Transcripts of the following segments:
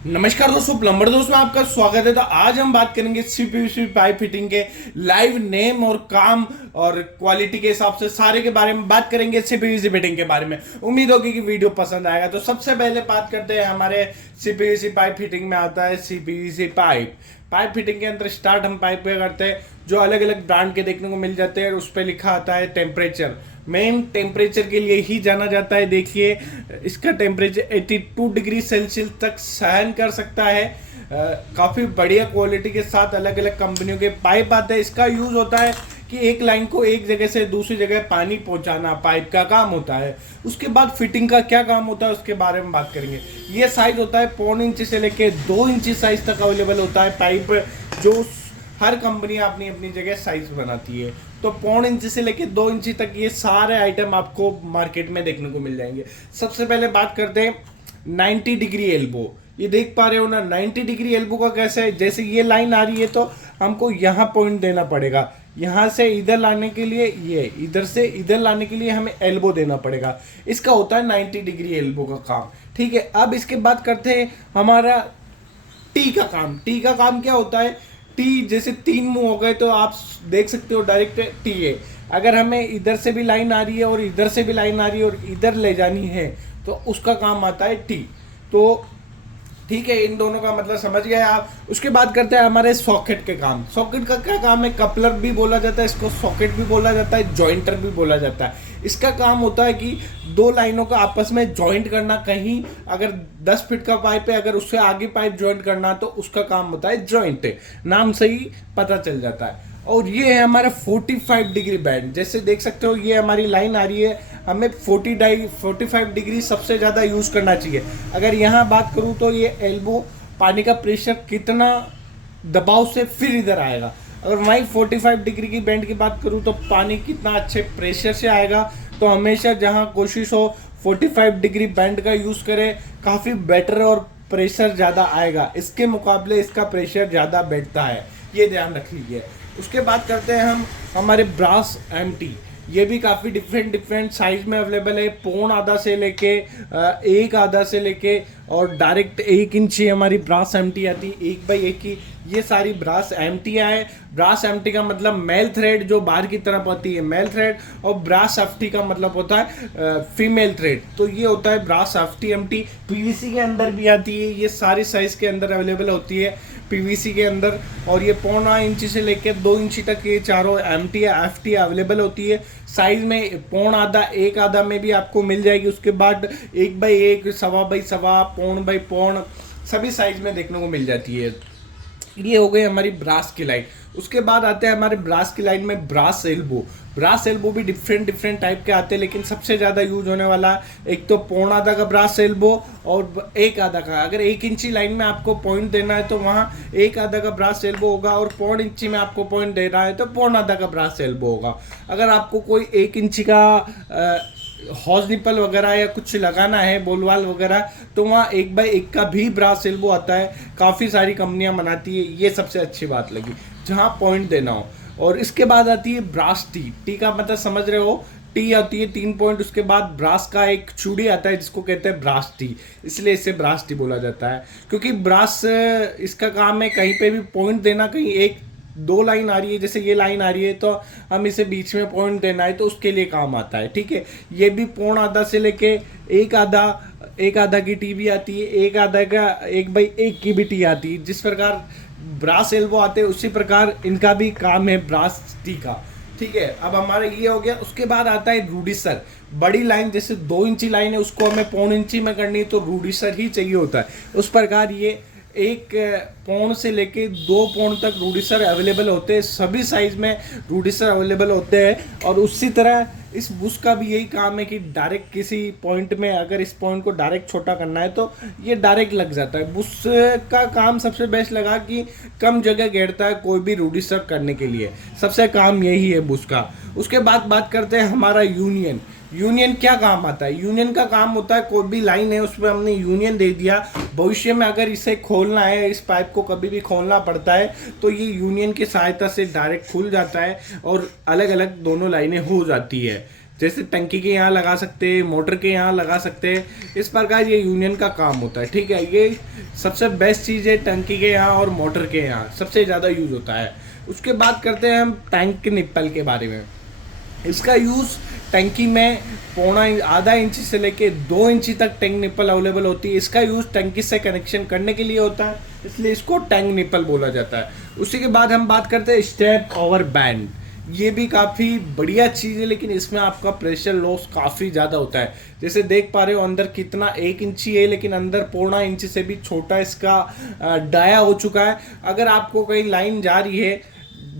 नमस्कार दोस्तों, प्लम्बर दोस्त में आपका स्वागत है। तो आज हम बात करेंगे सीपीवीसी पाइप फिटिंग के लाइव नेम और काम और क्वालिटी के हिसाब से सारे के बारे में बात करेंगे। सीपीवीसी फिटिंग के बारे में उम्मीद होगी कि वीडियो पसंद आएगा। तो सबसे पहले बात करते हैं हमारे सीपीवीसी पाइप फिटिंग में आता है सीपीवीसी पाइप। पाइप फिटिंग के अंदर स्टार्ट हम पाइप पे करते हैं जो अलग अलग ब्रांड के देखने को मिल जाते हैं। उस पर लिखा आता है टेम्परेचर, मेन टेम्परेचर के लिए ही जाना जाता है। देखिए इसका टेम्परेचर 82 डिग्री सेल्सियस तक सहन कर सकता है। काफ़ी बढ़िया क्वालिटी के साथ अलग अलग कंपनियों के पाइप आते हैं। इसका यूज़ होता है कि एक लाइन को एक जगह से दूसरी जगह पानी पहुंचाना पाइप का काम होता है। उसके बाद फिटिंग का क्या काम होता है उसके बारे में बात करेंगे। ये साइज होता है 1.25 इंच से लेके 2 इंच साइज तक अवेलेबल होता है पाइप, जो हर कंपनी अपनी अपनी जगह साइज बनाती है। तो 1.25 इंच से लेके 2 इंच तक ये सारे आइटम आपको मार्केट में देखने को मिल जाएंगे। सबसे पहले बात करते हैं 90 डिग्री एल्बो। ये देख पा रहे हो ना 90 डिग्री एल्बो का कैसे है। जैसे ये लाइन आ रही है तो हमको यहाँ पॉइंट देना पड़ेगा, यहाँ से इधर लाने के लिए ये, इधर से इधर लाने के लिए हमें एल्बो देना पड़ेगा। इसका होता है 90 डिग्री एल्बो का काम। ठीक है, अब इसके बाद करते हैं हमारा टी का काम। टी का काम क्या होता है, टी जैसे 3 मुंह हो गए तो आप देख सकते हो डायरेक्ट टी है। अगर हमें इधर से भी लाइन आ रही है और इधर से भी लाइन आ रही है और इधर ले जानी है तो उसका काम आता है टी। तो ठीक है, इन दोनों का मतलब समझ गए आप। उसके बाद करते हैं हमारे सॉकेट के काम। सॉकेट का क्या काम है, कपलर भी बोला जाता है इसको, सॉकेट भी बोला जाता है, जॉइंटर भी बोला जाता है। इसका काम होता है कि दो लाइनों का आपस में जॉइंट करना। कहीं अगर 10 फीट का पाइप है, अगर उससे आगे पाइप जॉइंट करना तो उसका काम होता है जॉइंट। नाम से ही पता चल जाता है। और ये है हमारा 45 डिग्री बैंड। जैसे देख सकते हो ये हमारी लाइन आ रही है, हमें 45 डिग्री सबसे ज़्यादा यूज़ करना चाहिए। अगर यहाँ बात करूँ तो ये एल्बो पानी का प्रेशर कितना दबाव से फिर इधर आएगा। अगर वहीं 45 डिग्री की बैंड की बात करूँ तो पानी कितना अच्छे प्रेशर से आएगा। तो हमेशा जहाँ कोशिश हो 45 डिग्री बैंड का यूज़ करें, काफ़ी बेटर और प्रेशर ज़्यादा आएगा। इसके मुकाबले इसका प्रेशर ज़्यादा बैठता है, ये ध्यान रख लीजिए। उसके बाद करते हैं हम हमारे ब्रास एमटी। ये भी काफ़ी डिफरेंट साइज में अवेलेबल है। 1.25 से लेके 1.5 से लेके और डायरेक्ट 1 इंच हमारी ब्रास एमटी आती है, 1x1 की। ये सारी ब्रास एमटी है। ब्रास एमटी का मतलब मेल थ्रेड जो बाहर की तरफ होती है मेल थ्रेड, और ब्रास एफटी का मतलब होता है फीमेल थ्रेड। तो ये होता है ब्रास एफटी एमटी। पीवीसी के अंदर भी आती है, ये सारी साइज के अंदर अवेलेबल होती है पीवीसी के अंदर। और ये 1.25 इंच से लेकर 2 इंच तक ये चारों एमटी या एफटी अवेलेबल होती है। साइज में 1.25 1.5 में भी आपको मिल जाएगी। उसके बाद 1x1, 1.25x1, 1.25 सभी साइज में देखने को मिल जाती है। ये हो गई हमारी ब्रास की लाइन। उसके बाद आते हैं हमारे ब्रास की लाइन में ब्रास एल्बो। ब्रास एल्बो भी डिफरेंट टाइप के आते हैं, लेकिन सबसे ज़्यादा यूज होने वाला एक तो 1.25 का ब्रास एल्बो और 1.5 का। अगर 1 इंची लाइन में आपको पॉइंट देना है तो वहाँ 1.5 का ब्रास एल्बो होगा, और 1.25 इंची में आपको पॉइंट देना है तो 1.25 का ब्रास एल्बो होगा। अगर आपको कोई 1 इंची का हॉज निपल वगैरह या कुछ लगाना है बोलवाल वगैरह तो वहाँ 1x1 का भी ब्रास एल्बो आता है। काफ़ी सारी कंपनियां बनाती है, ये सबसे अच्छी बात लगी जहाँ पॉइंट देना हो। और इसके बाद आती है ब्रास टी। टी का मतलब समझ रहे हो, टी आती है 3 पॉइंट। उसके बाद ब्रास का एक चूड़ी आता है जिसको कहते हैं ब्रास टी, इसलिए इसे ब्रास टी बोला जाता है। क्योंकि ब्रास इसका काम है कहीं पे भी पॉइंट देना। कहीं 1-2 लाइन आ रही है, जैसे ये लाइन आ रही है तो हम इसे बीच में पॉइंट देना है तो उसके लिए काम आता है। ठीक है, ये भी 1.25 से लेके 1.5 की टी भी आती है, 1.5 का 1x1 की भी टी आती है। जिस प्रकार ब्रास एल्बो आते हैं उसी प्रकार इनका भी काम है ब्रास टी का। ठीक है, अब हमारा ये हो गया। उसके बाद आता है रूडिसर। बड़ी लाइन जैसे 2 इंची लाइन है उसको हमें 1.25 इंची में करनी है तो रूडिसर ही चाहिए होता है। उस प्रकार ये 1 से लेके 2 तक रूडिसर अवेलेबल होते हैं। सभी साइज में रूडिसर अवेलेबल होते हैं। और उसी तरह इस बुश का भी यही काम है कि डायरेक्ट किसी पॉइंट में अगर इस पॉइंट को डायरेक्ट छोटा करना है तो ये डायरेक्ट लग जाता है। बुश का काम सबसे बेस्ट लगा कि कम जगह घेरता है कोई भी रूडिसर करने के लिए, सबसे काम यही है बुश का। उसके बाद बात करते हैं हमारा यूनियन। यूनियन क्या काम आता है, यूनियन का काम होता है कोई भी लाइन है उसमें हमने यूनियन दे दिया, भविष्य में अगर इसे खोलना है, इस पाइप को कभी भी खोलना पड़ता है तो ये यूनियन की सहायता से डायरेक्ट खुल जाता है और अलग अलग दोनों लाइनें हो जाती है। जैसे टंकी के यहाँ लगा सकते हैं, मोटर के यहाँ लगा सकते हैं, इस प्रकार ये यूनियन का काम होता है। ठीक है, ये सबसे बेस्ट चीज़ है टंकी के यहाँ और मोटर के यहाँ सबसे ज़्यादा यूज होता है। उसके बाद करते हैं हम टैंक निप्पल के बारे में। इसका यूज़ टंकी में पौना आधा इंची से लेके 2 इंची तक टैंक निप्पल अवेलेबल होती है। इसका यूज़ टंकी से कनेक्शन करने के लिए होता है, इसलिए इसको टैंक निप्पल बोला जाता है। उसी के बाद हम बात करते हैं स्टेप ओवर बैंड। ये भी काफ़ी बढ़िया चीज़ है, लेकिन इसमें आपका प्रेशर लॉस काफ़ी ज़्यादा होता है। जैसे देख पा रहे हो अंदर कितना 1 इंची है, लेकिन अंदर पौना इंची से भी छोटा इसका डाया हो चुका है। अगर आपको कहीं लाइन जा रही है,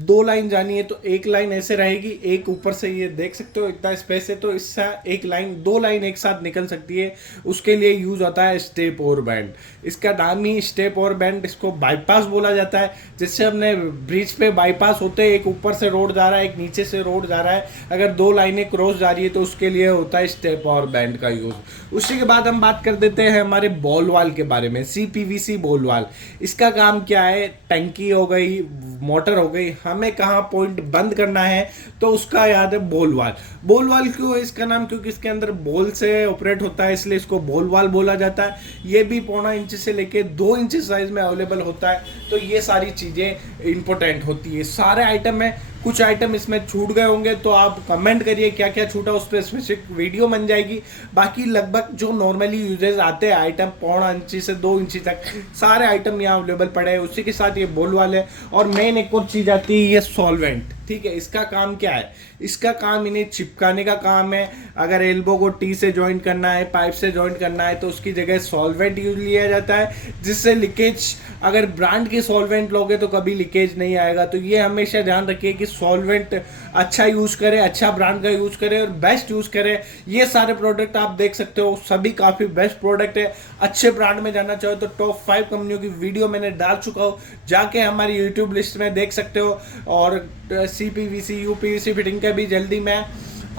2 लाइन जानी है, तो एक लाइन ऐसे रहेगी, एक ऊपर से ये देख सकते हो इतना स्पेस है, तो इससे एक लाइन 2 लाइन एक साथ निकल सकती है। उसके लिए यूज होता है स्टेप ओवर बैंड। इसका नाम ही स्टेप ओवर बैंड, इसको बाईपास बोला जाता है। जिससे हमने ब्रिज पे बाईपास होते हैं, एक ऊपर से रोड जा रहा है, एक नीचे से रोड जा रहा है, अगर 2 लाइनें क्रॉस जा रही है तो उसके लिए होता है स्टेप ओवर बैंड का यूज। उसी के बाद हम बात कर देते हैं हमारे बॉल वाल के बारे में। CPVC बॉल वाल, इसका काम क्या है? टंकी हो गई, मोटर हो गई, हमें कहाँ पॉइंट बंद करना है तो उसका याद है बॉल वाल। बॉल वाल क्यों है इसका नाम? क्योंकि इसके अंदर बॉल से ऑपरेट होता है, इसलिए इसको बॉल वाल बोला जाता है। ये भी पौना इंच से लेके 2 इंच साइज में अवेलेबल होता है। तो ये सारी चीज़ें इंपॉर्टेंट होती है। सारे आइटम में कुछ आइटम इसमें छूट गए होंगे तो आप कमेंट करिए क्या क्या छूटा, उस पर स्पेसिफिक वीडियो बन जाएगी। बाकी लगभग जो नॉर्मली यूजेज आते हैं आइटम पौना इंची से 2 इंची तक सारे आइटम यहाँ अवेलेबल पड़े हैं। उसी के साथ ये बोल वाले, और मेन एक और चीज़ आती है ये सॉल्वेंट। ठीक है, इसका काम क्या है? इसका काम इन्हें चिपकाने का काम है। अगर एल्बो को टी से ज्वाइंट करना है, पाइप से ज्वाइंट करना है, तो उसकी जगह सॉल्वेंट यूज लिया जाता है, जिससे लीकेज, अगर ब्रांड की सॉल्वेंट लोगे तो कभी लीकेज नहीं आएगा। तो ये हमेशा ध्यान रखिए कि सॉल्वेंट अच्छा यूज करें, अच्छा ब्रांड का यूज करें और बेस्ट यूज करें। ये सारे प्रोडक्ट आप देख सकते हो, सभी काफ़ी बेस्ट प्रोडक्ट है। अच्छे ब्रांड में जाना चाहो तो टॉप 5 कंपनियों की वीडियो मैंने डाल चुका हूँ, जाके हमारी यूट्यूब लिस्ट में देख सकते हो। और CPVC UPVC फिटिंग का भी जल्दी मैं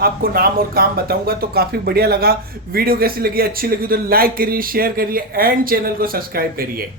आपको नाम और काम बताऊंगा। तो काफ़ी बढ़िया लगा। वीडियो कैसी लगी? अच्छी लगी तो लाइक करिए, शेयर करिए एंड चैनल को सब्सक्राइब करिए।